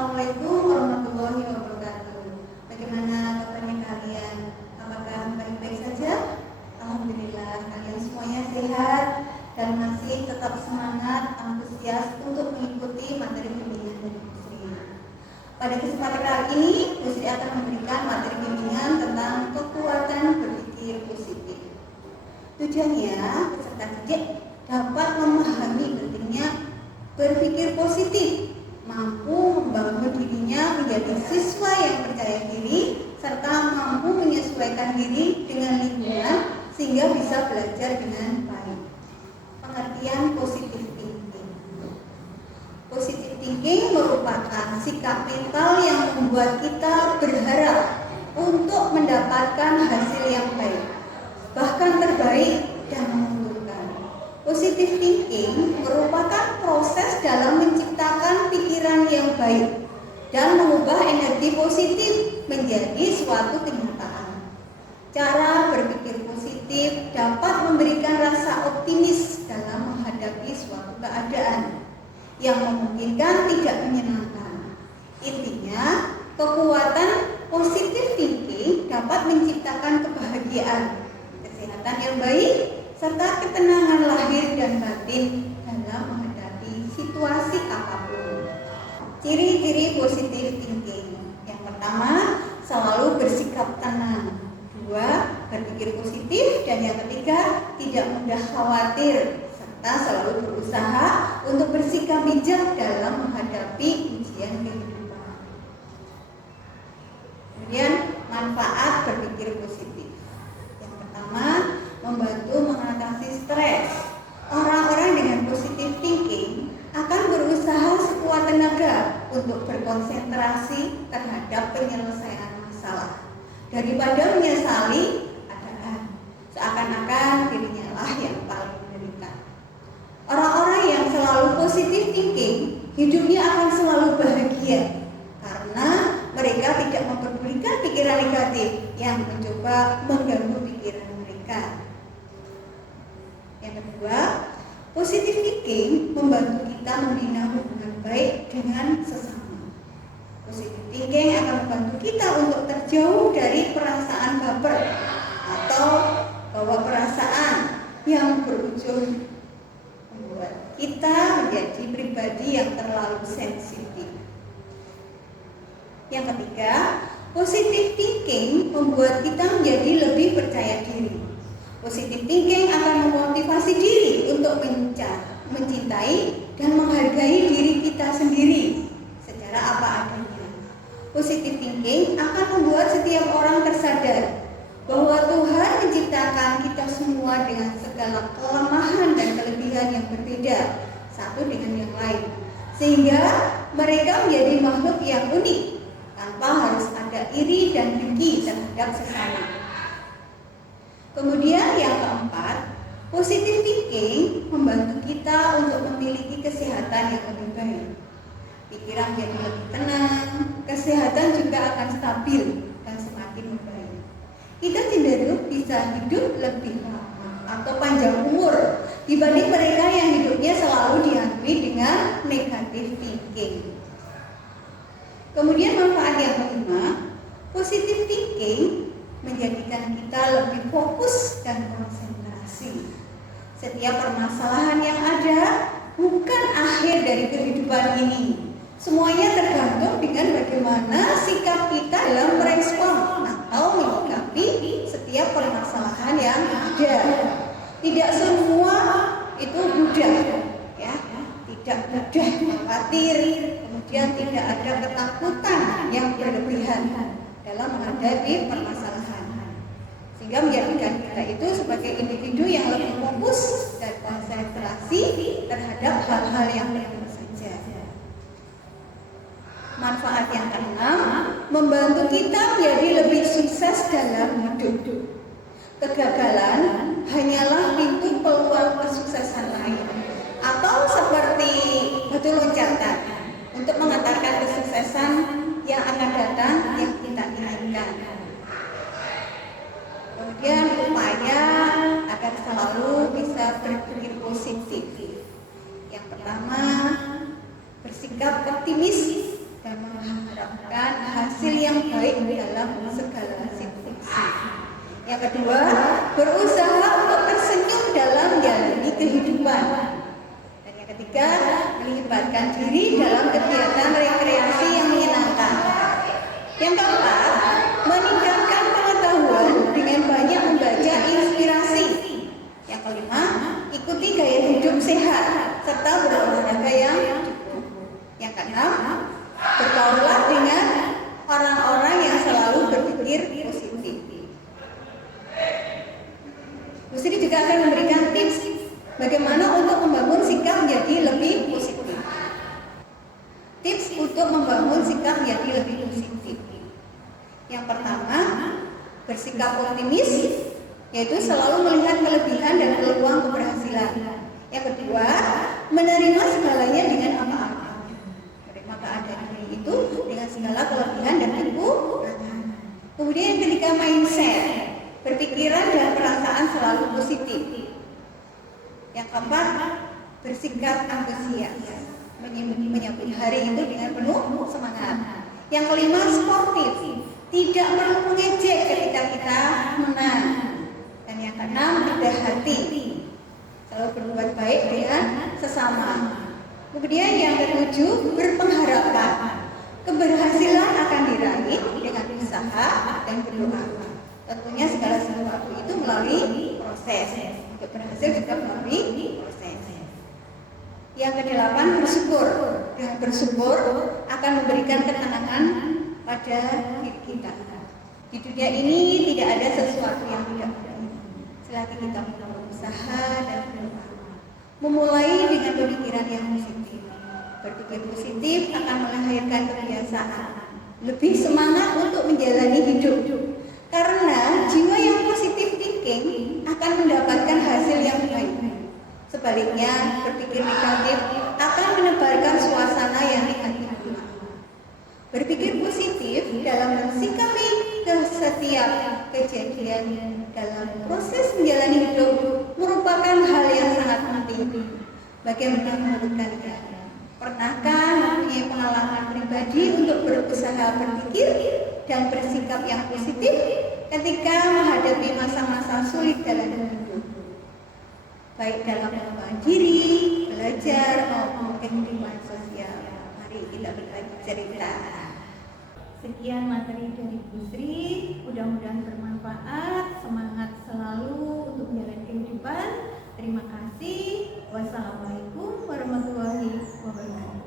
Assalamualaikum warahmatullahi wabarakatuh. Bagaimana kabarnya kalian? Apakah baik-baik saja? Alhamdulillah, kalian semuanya sehat dan masih tetap semangat, antusias untuk mengikuti materi bimbingan dari Bu Sri. Pada kesempatan kali ini, Bu Sri akan memberikan materi bimbingan tentang kekuatan berpikir positif. Tujuannya, peserta didik dapat memahami pentingnya berpikir positif, mampu membangun dirinya menjadi siswa yang percaya diri, serta mampu menyesuaikan diri dengan lingkungan sehingga bisa belajar dengan baik. Pengertian positive thinking. Positive thinking merupakan sikap mental yang membuat kita berharap untuk mendapatkan hasil yang baik, bahkan terbaik dan menguntungkan. Positive thinking merupakan proses dalam menciptakan pikiran yang baik dan mengubah energi positif menjadi suatu kenyataan. Cara berpikir positif dapat memberikan rasa optimis dalam menghadapi suatu keadaan yang memungkinkan tidak menyenangkan. Intinya, kekuatan positive thinking dapat menciptakan kebahagiaan, kesehatan yang baik, serta ketenangan lahir dan batin dalam menghadapi situasi apapun. Ciri-ciri positive thinking. Yang pertama, selalu bersikap tenang. Dua, berpikir positif. Dan yang ketiga, tidak mudah khawatir, serta selalu berusaha untuk bersikap bijak dalam menghadapi ujian kehidupan. Kemudian, manfaat berpikir positif. Yang pertama, membantu mengatasi stres. Orang-orang dengan positive thinking akan berusaha sekuat tenaga untuk berkonsentrasi terhadap penyelesaian masalah daripada menyesali keadaan, seakan-akan dirinya lah yang paling menderita. Orang-orang yang selalu positive thinking, hidupnya akan selalu bahagia karena mereka tidak memperdulikan pikiran negatif yang mencoba mengganggu pikiran mereka. Yang kedua, positive thinking membantu kita membina hubungan baik dengan sesama. Positive thinking akan membantu kita untuk terjauh dari perasaan baper atau bawa perasaan yang berujung membuat kita menjadi pribadi yang terlalu sensitif. Yang ketiga, positive thinking membuat kita menjadi lebih percaya diri. Positive thinking akan memotivasi diri untuk mencintai dan menghargai diri kita sendiri secara apa adanya. Positive thinking akan membuat setiap orang tersadar bahwa Tuhan menciptakan kita semua dengan segala kelemahan dan kelebihan yang berbeda satu dengan yang lain, sehingga mereka menjadi makhluk yang unik tanpa harus ada iri dan dengki terhadap sesama. Kemudian yang keempat, positive thinking membantu kita untuk memiliki kesehatan yang lebih baik. Pikiran jadi lebih tenang, kesehatan juga akan stabil dan semakin membaik. Kita cenderung bisa hidup lebih lama atau panjang umur dibanding mereka yang hidupnya selalu dihantui dengan negative thinking. Kemudian manfaat yang kelima, positive thinking menjadikan kita lebih fokus dan konsentrasi. Setiap permasalahan yang ada bukan akhir dari kehidupan ini. Semuanya tergantung dengan bagaimana sikap kita dalam merespon atau menyikapi setiap permasalahan yang ada. Tidak semua itu mudah, ya. Tidak mudah khawatir, kemudian tidak ada ketakutan yang berlebihan dalam menghadapi permasalahan, sehingga menjadikan kita itu sebagai individu yang lebih fokus dan konsentrasi terhadap hal-hal yang penting saja. Manfaat yang keenam, membantu kita menjadi lebih sukses dalam hidup. Kegagalan hanyalah pintu peluang kesuksesan lain, atau seperti batu loncatan untuk mengantarkan kesuksesan yang akan datang yang kita inginkan. Kemudian upaya agar selalu bisa berpikir positif. Yang pertama, bersikap optimis dan mengharapkan hasil yang baik dalam segala situasi. Yang kedua, berusaha untuk tersenyum dalam menjalani kehidupan. Dan yang ketiga, melibatkan diri dalam kegiatan rekreasi yang menyenangkan. Yang keempat, meningkatkan pengetahuan dengan banyak membaca inspirasi. Yang kelima, ikuti gaya hidup sehat serta berolahraga yang cukup. Yang keenam, bergaulah dengan orang-orang yang selalu berpikir positif. Bu Sri juga akan memberikan tips bagaimana untuk membangun sikap menjadi lebih positif. Tips untuk membangun sikap menjadi lebih positif. Yang pertama, bersikap optimis, yaitu selalu melihat kelebihan dan peluang keberhasilan. Yang kedua, menerima segalanya dengan apa adanya. Menerima keadaan itu dengan segala kelebihan dan kekurangan. Kemudian yang ketiga, mindset, berpikiran dan perasaan selalu positif. Yang keempat, bersikap antusias, menyambut hari itu dengan penuh semangat. Yang kelima, sportif, tidak perlu mengejek ketika kita menang. Dan yang keenam, rendah hati, selalu berbuat baik dengan sesama. Kemudian yang ketujuh, berpengharapan, keberhasilan akan diraih dengan usaha dan berdoa. Tentunya segala sesuatu itu melalui proses. Untuk berhasil juga melalui proses. Yang kedelapan, bersyukur. Dengan bersyukur akan memberikan ketenangan pada diri kita. Di dunia ini tidak ada sesuatu yang tidak ada. Selagi kita berusaha dan berdoa, memulai dengan pemikiran yang positif. Berpikir positif akan melahirkan kebiasaan, lebih semangat untuk menjalani hidup. Karena jiwa yang positif thinking akan mendapatkan hasil yang baik. Sebaliknya, berpikir negatif akan menebarkan suasana yang negatif. Berpikir positif dalam mensikapi setiap kejadian dalam proses menjalani hidup merupakan hal yang sangat penting. Bagaimana menurut kalian? Pernahkah mempunyai pengalaman pribadi untuk berusaha berpikir dan bersikap yang positif ketika menghadapi masa-masa sulit dalam hidup, baik dalam pengembangan diri, belajar maupun kehidupan sosial? Mari kita berbagi cerita. Sekian materi dari Bu Sri, mudah-mudahan bermanfaat. Semangat selalu untuk menjalani kehidupan. Terima kasih. Wassalamualaikum warahmatullahi wabarakatuh.